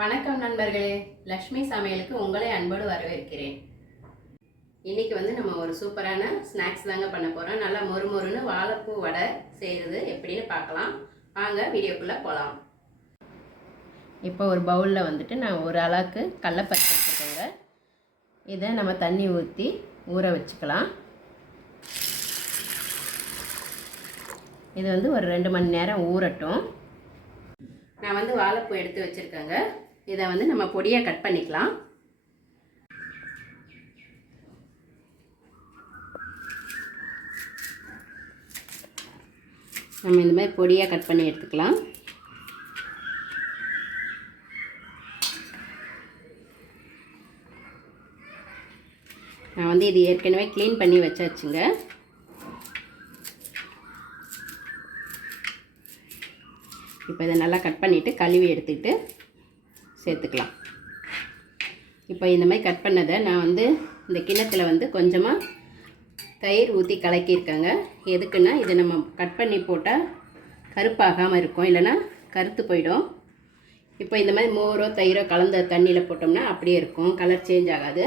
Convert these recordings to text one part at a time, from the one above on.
வணக்கம் நண்பர்களே. லக்ஷ்மி சமையலுக்கு உங்களை அன்போடு வரவேற்கிறேன். இன்றைக்கி வந்து நம்ம ஒரு சூப்பரான ஸ்நாக்ஸ் தாங்க பண்ண போகிறோம் நல்லா மொறு மொறுன்னு வாழைப்பூ வடை செய்கிறது எப்படின்னு பார்க்கலாம். வாங்க வீடியோக்குள்ளே போகலாம் இப்போ ஒரு பவுலில் வந்துட்டு நான் ஒரு அளவுக்கு கடலப்பருப்பு எடுத்துக்கோங்க. இதை நம்ம தண்ணி ஊற்றி ஊற வச்சுக்கலாம். இது வந்து ஒரு ரெண்டு மணி நேரம் ஊறட்டும். நான் வந்து வாழைப்பூ எடுத்து வச்சுருக்கேங்க. இதை வந்து நம்ம பொடியாக கட் பண்ணிக்கலாம். நம்ம இந்த மாதிரி பொடியாக கட் பண்ணி எடுத்துக்கலாம். நான் வந்து இது ஏற்கனவே க்ளீன் பண்ணி வச்சாச்சுங்க. இப்போ இதை நல்லா கட் பண்ணிவிட்டு கழுவி எடுத்துக்கிட்டு சேர்த்துக்கலாம். இப்போ இந்த மாதிரி கட் பண்ணதை நான் வந்து இந்த கிண்ணத்தில் வந்து கொஞ்சமாக தயிர் ஊற்றி கலக்கியிருக்கேங்க. எதுக்குன்னா இதை நம்ம கட் பண்ணி போட்டால் கருப்பாகாமல் இருக்கும். இல்லைன்னா கருத்து போயிடும். இப்போ இந்த மாதிரி மோரோ தயிரோ கலந்த தண்ணியில் போட்டோம்னா அப்படியே இருக்கும். கலர் சேஞ்ச் ஆகாது.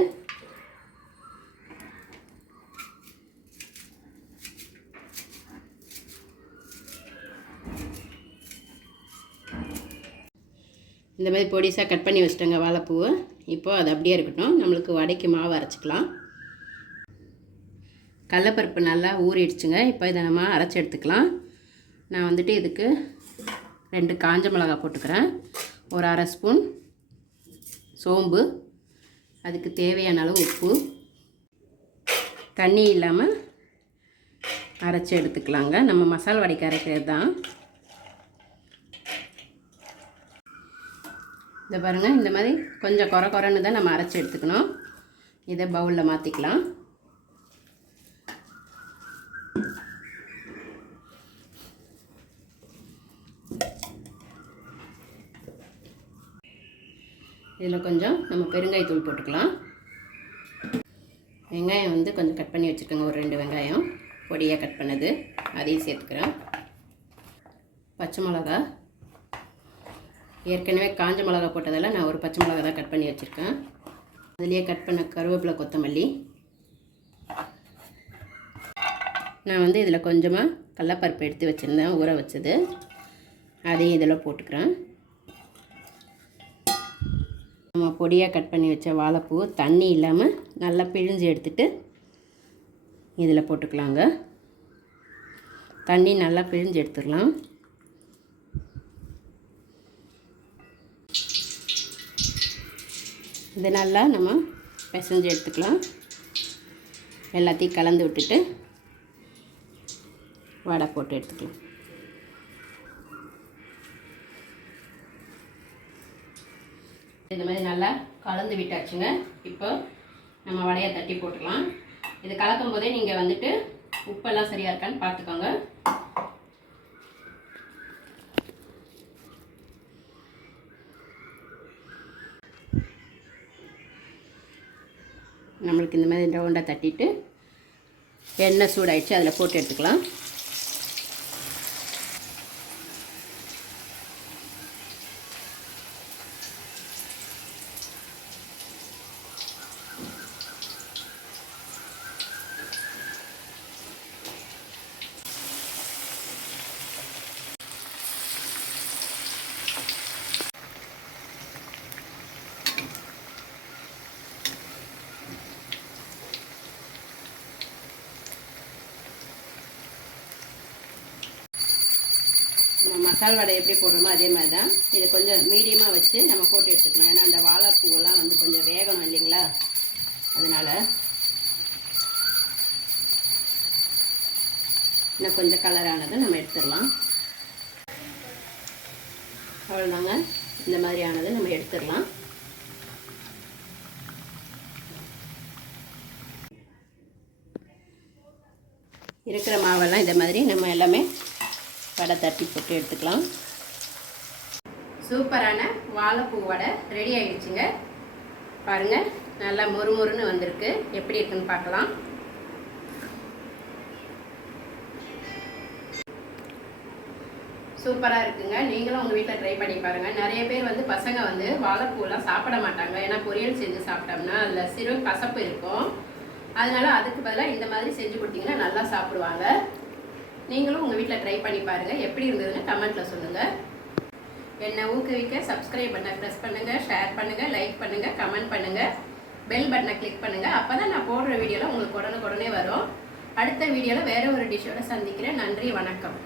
இந்த மாதிரி பொடிசாக கட் பண்ணி வச்சுட்டேங்க வாழைப்பூவை. இப்போது அது அப்படியே இருக்கட்டும். நம்மளுக்கு வடைக்கு மாவு அரைச்சிக்கலாம். கடலப்பருப்பு நல்லா ஊறிடுச்சுங்க. இப்போ இதை நம்ம அரைச்சி எடுத்துக்கலாம். நான் வந்துட்டு இதுக்கு ரெண்டு காஞ்ச மிளகா போட்டுக்கிறேன். ஒரு அரை ஸ்பூன் சோம்பு. அதுக்கு தேவையான அளவு உப்பு. தண்ணி இல்லாமல் அரைச்சி எடுத்துக்கலாங்க. நம்ம மசாலா வடைக்கு அரைக்கிறது தான். இதை பாருங்கள் இந்த மாதிரி கொஞ்சம் குறை குறைன்னு தான் நம்ம அரைச்சி எடுத்துக்கணும். இதை பவுலில் மாற்றிக்கலாம் இதில் கொஞ்சம் நம்ம பெருங்காயத்தூள் போட்டுக்கலாம். வெங்காயம் வந்து கொஞ்சம் கட் பண்ணி வச்சுருக்கோங்க ஒரு ரெண்டு வெங்காயம். பொடியாக கட் பண்ணது அதையும் சேர்த்துக்கிறேன். பச்சை மிளகா ஏற்கனவே காஞ்ச மிளகா போட்டதில் நான் ஒரு பச்சை மிளகா தான் கட் பண்ணி வச்சுருக்கேன். அதுலேயே கட் பண்ண கருவேப்பிலை கொத்தமல்லி. நான் வந்து இதில் கொஞ்சமாக கடலப்பருப்பு எடுத்து வச்சுருந்தேன் ஊற வச்சது. அதையும் இதில் போட்டுக்கிறேன். நம்ம பொடியாக கட் பண்ணி வச்ச வாழைப்பூ தண்ணி இல்லாமல் நல்லா பிழிஞ்சு எடுத்துகிட்டு இதில் போட்டுக்கலாங்க. தண்ணி நல்லா பிழிஞ்சு எடுத்துடலாம். இது நல்லா நம்ம பிசைஞ்சு எடுத்துக்கலாம். எல்லாத்தையும் கலந்து விட்டுட்டு வடை போட்டு எடுத்துக்கலாம். இந்த மாதிரி நல்லா கலந்து விட்டாச்சுங்க. இப்போ நம்ம வடையை தட்டி போட்டுக்கலாம். இது கலக்கும் போதே நீங்கள் வந்துட்டு உப்பெல்லாம் சரியாக இருக்கான்னு பார்த்துக்கோங்க. நம்மளுக்கு இந்த மாதிரி ரவுண்டாக தட்டிட்டு எண்ணெய் சூடாகிடுச்சு அதில் போட்டு எடுத்துக்கலாம் நம்ம மசால் வடை எப்படி போடுறோமோ அதே மாதிரி தான் இதை கொஞ்சம் மீடியமாக வச்சு நம்ம போட்டு எடுத்துக்கணும் ஏன்னா அந்த வாழைப்பூவெல்லாம் வந்து கொஞ்சம் வேகணும் இல்லைங்களா? அதனால் இன்னும் கொஞ்சம் கலரானதை நம்ம எடுத்துடலாம். அவ்வளோதாங்க இந்த மாதிரியானது நம்ம எடுத்துடலாம். இருக்கிற மாவெல்லாம் இந்த மாதிரி நம்ம எல்லாமே வடை தட்டி போட்டு எடுத்துக்கலாம். சூப்பரான வாழைப்பூ வடை ரெடி ஆயிடுச்சுங்க. பாருங்கள் நல்லா மொறு மொறுன்னு வந்திருக்கு. எப்படி இருக்குன்னு பார்க்கலாம். சூப்பராக இருக்குங்க. நீங்களும் உங்கள் வீட்டில் ட்ரை பண்ணி பாருங்கள் நிறைய பேர் வந்து பசங்க வந்து வாழைப்பூலாம் சாப்பிட மாட்டாங்க. ஏன்னா பொரியல் செஞ்சு சாப்பிட்டோம்னா அதில் சிறு கசப்பு இருக்கும். அதனால அதுக்கு பதிலாக இந்த மாதிரி செஞ்சு கொடுத்தீங்கன்னா நல்லா சாப்பிடுவாங்க. நீங்களும் உங்கள் வீட்டில் ட்ரை பண்ணி பாருங்கள் எப்படி இருந்ததுன்னு கமெண்ட்டில் சொல்லுங்கள் என்னை ஊக்குவிக்க சப்ஸ்கிரைப் பண்ண ப்ரெஸ் பண்ணுங்கள் ஷேர் பண்ணுங்கள் லைக் பண்ணுங்கள் கமெண்ட் பண்ணுங்கள் பெல் பட்டனை கிளிக் பண்ணுங்கள் அப்போ தான் நான் போடுற வீடியோலாம் உங்களுக்கு உடனுக்குடனே வரும். அடுத்த வீடியோவில் வேறு ஒரு டிஷ்ஷோட சந்திக்கிறேன். நன்றி வணக்கம்.